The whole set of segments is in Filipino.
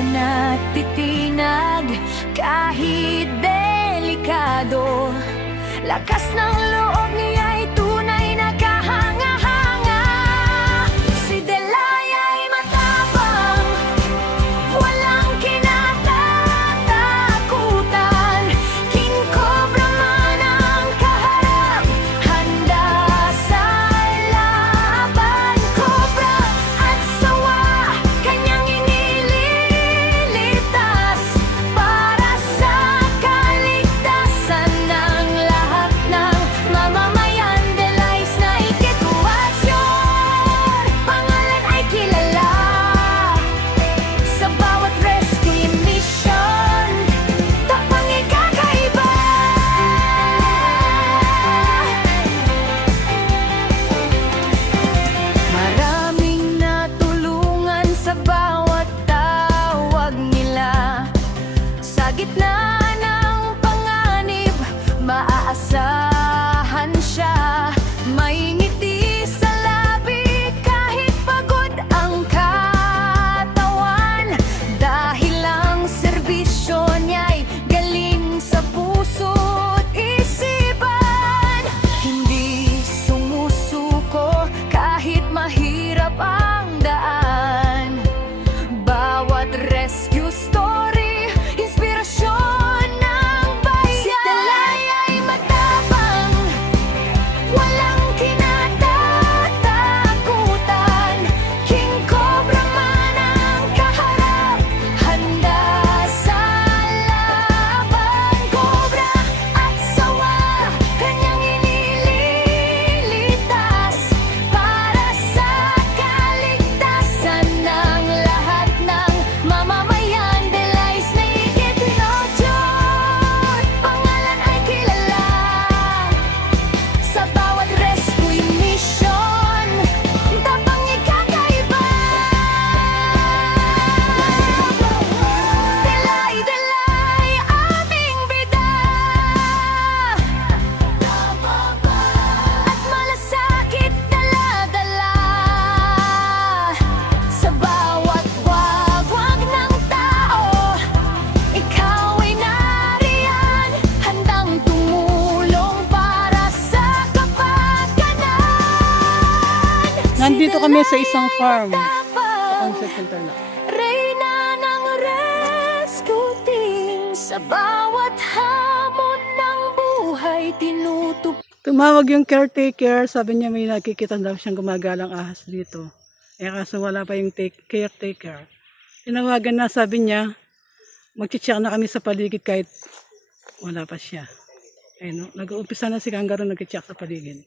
Panawagan at titinag kahit delikado. Lakas ng loob niya'y tunay na kahanga-hanga. Si Delay ay matapang, walang kinatatakutan. King Cobra man ang kaharap, handa sa laban. Cobra at sawa, kanyang inililitas para sa kaligtasan ng lahat ng mamamayan. Delay's naikituwasyon, pangalan ay kilala sa bawat rescue mission. Tapang ikakaiba. Maraming natulungan sa bawat tawag nila. Sa gitna ng panganib, maaasahan siya. May ngiti sa labi kahit pagod ang katawan. Dahil ang serbisyo niya'y galing sa puso't isipan. Hindi sumusuko kahit mahirap ang daan. Bawat rescue story, inspirasyon ng bayan. Si Delay ay matapang, walang kinatatakutan. King Cobra man ang kaharap, handa sa laban. Cobra at sawa, kanyang inililitas para sa kaligtasan ng lahat ng mamamayan. Delay's naikituwasyon, pangalan ay kilala sa bawat rescue mission. Tapang ikakaiba. Delay, Delay, aming bida. At malasakit dala-dala sa bawat wagwag ng tao. Ikaw ay nariyan, handang tumulong para sa kapakanan. Nandito kami sa isang farm. Tapang, Concept Center na. reyna ng rescue team. Sa bawat hamon ng buhay tinutup. Tumawag yung caretaker, sabi niya may nakikita daw siyang gumagalang ahas dito. Eh kaso wala pa yung caretaker. Tinawagan na, sabi niya, mag-check na kami sa paligid kahit wala pa siya. Eh, no? Nag-uumpisa na si Kangaroo nag-check sa paligid.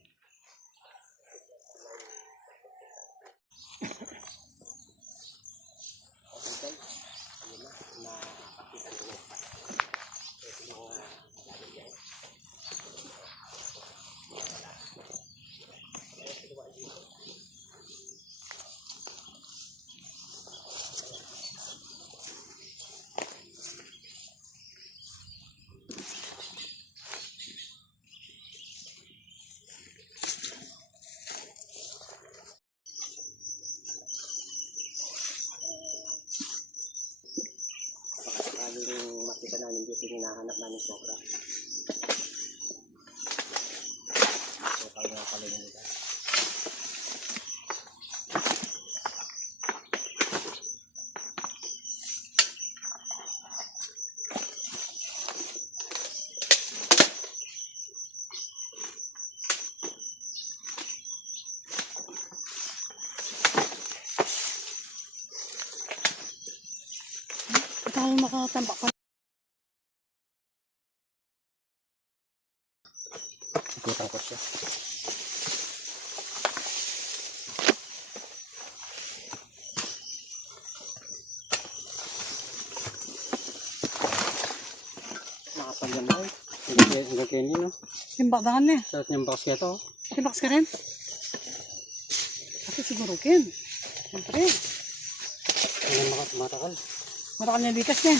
Yung makita namin dito, hinahanap namin sobra. So, tayo nga pala yung nila. Tayo makatambak pa. Ikutan ko siya. Nakapagyan na. Hanggang kayo no? Timbak dahan eh. Sarap niyang box kaya to. Timbak ka rin? Kasi siguro kin. Siyempre. Hindi makatakal. Matakal niya bikas niya.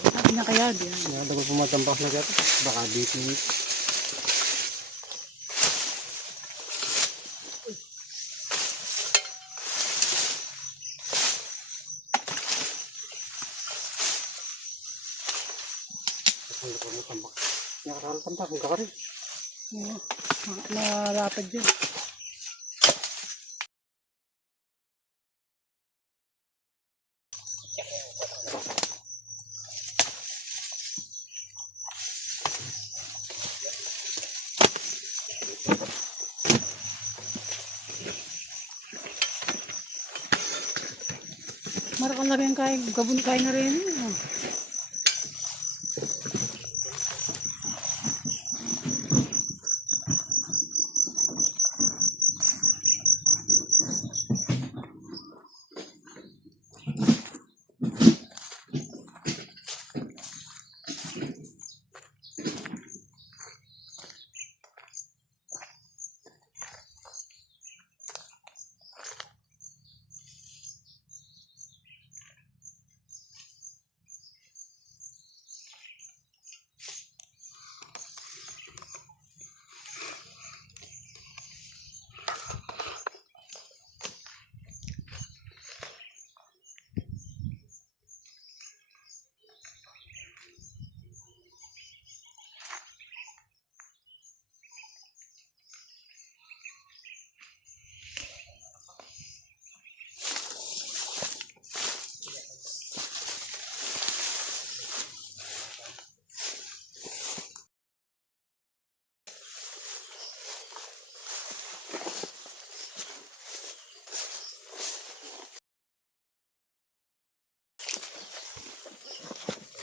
Sabi niya kaya diyan. Yan, dapat pumatambak na kaya to. Baka dito. Ang lupa mo tambak. Nakakaroon tambak. Ang kakari. Oo, malapad yun. Maraka na rin kain, gabon kain na rin.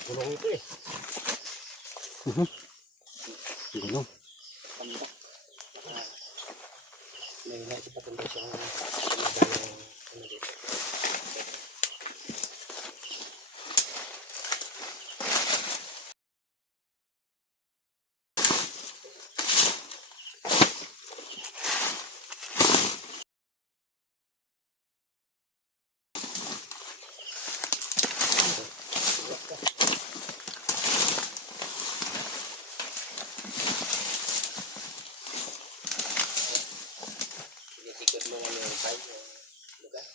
Gulong ito eh. Gulong. Tambak. May naisip pa tuloy siyang tumagal ng ano dito. Sinisikot mo nga yung side yung lugar.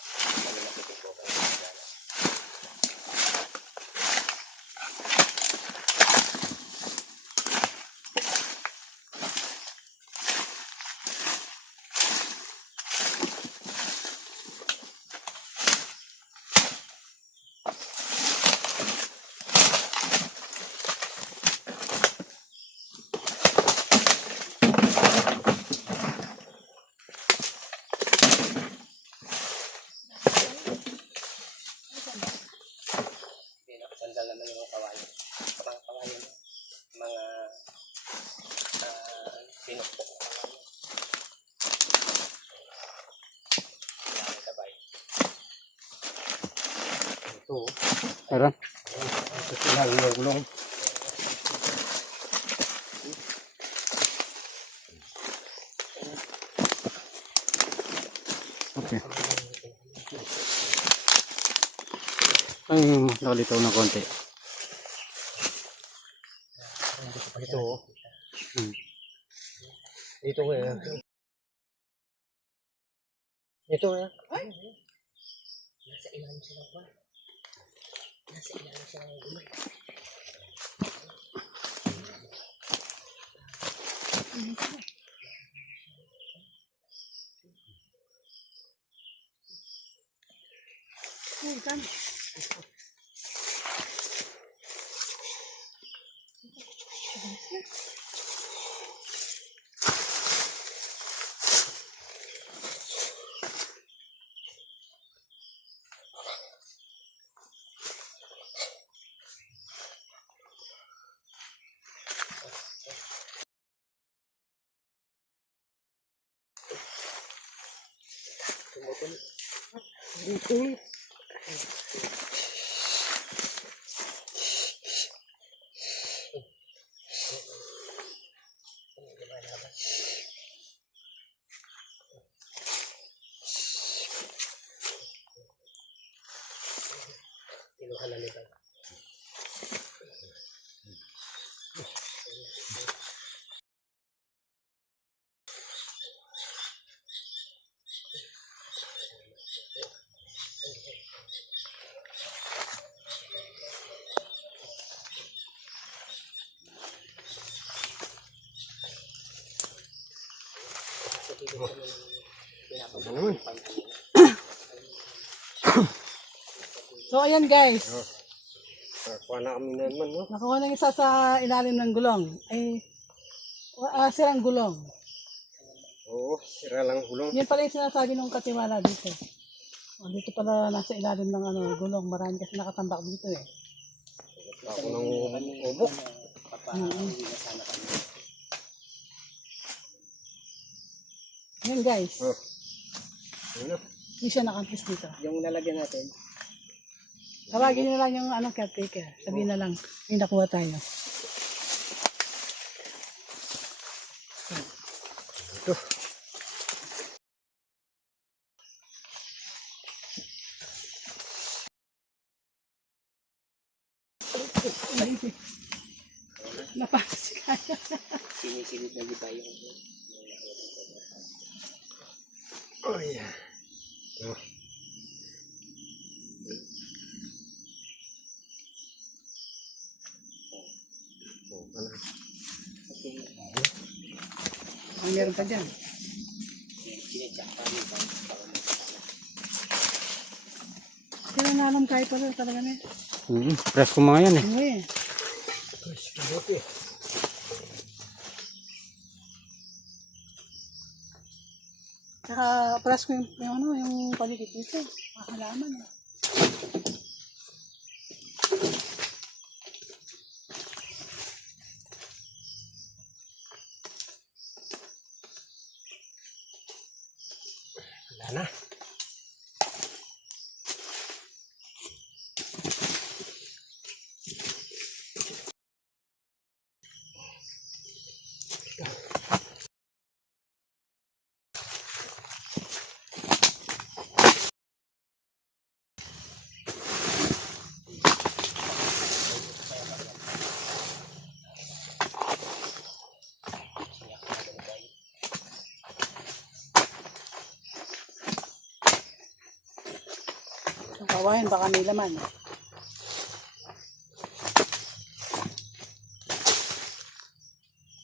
Ano nakikita ko kayo ng gala. Sandal naman yung kawayan. Kapag kawayan, mga pinukpok na kawayan. Dami sabay. Ito. Meron? Ito sila yung gulong. Okay. Ay, nakalitaw na konti. Ito. Ito kaya. Ito kaya. Nasa ilalim sila ba? Nasa ilalim sila ng gulay. Kinuha na nito. Ano naman? So ayan guys, Kuha na kami na naman, no? nakuha na yung isa sa ilalim ng gulong. Ay, sirang gulong. Oo, sira lang gulong. Yan pala yung sinasabi ng katiwala dito. Dito pala nasa ilalim ng gulong. Marami kasi nakatambak dito eh. Ako ng ubok. Yan guys, Ano? hindi siya nakampis dito. Yung lalagyan natin. Tawagin nyo lang yung caretaker. Sabihin na lang, may nakuha tayo. Ito. Napansin ka. Sinisilid na di ba yung... Oh, yeah. No. Oh, ano? Ang meron pa dyan. Kaya nalam kahit pala talaga na eh. Press ko mga yan eh. Ano eh. Press ko buti. Saka press ko yung paligid dito. Makakalaman eh. Wala na. Ang kawain, baka may laman.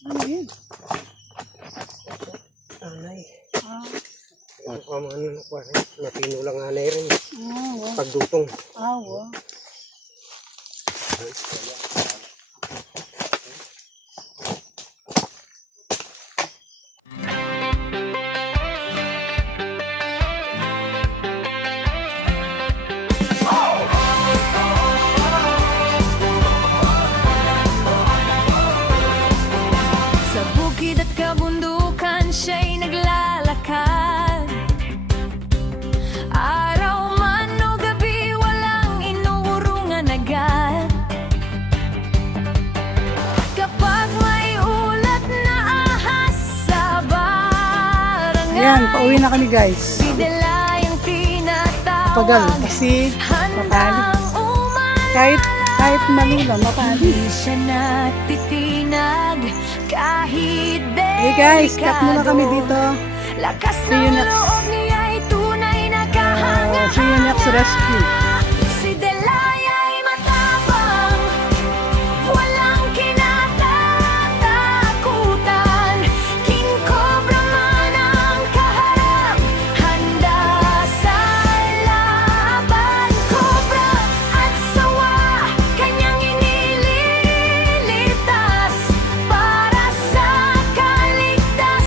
Ano yun? Anay. Ah, Ano na kuha rin. Matino lang anay rin. wow. Pagdutong. Wow. Sa bukid at kabundukan siya'y naglalakad. Araw man o gabi, walang inuurungan agad. Kapag may ulat na ahas sa barangay, Ayan, pauwi na kami guys. si Delayang tinatawag. Pagal kasi mapali. Handang Kahit malulang, mapali. hindi siya natitinag kahit Hey guys, cut muna kami dito. Lakas See you ng next- loob niya'y tunay na kahanga. See you next rescue.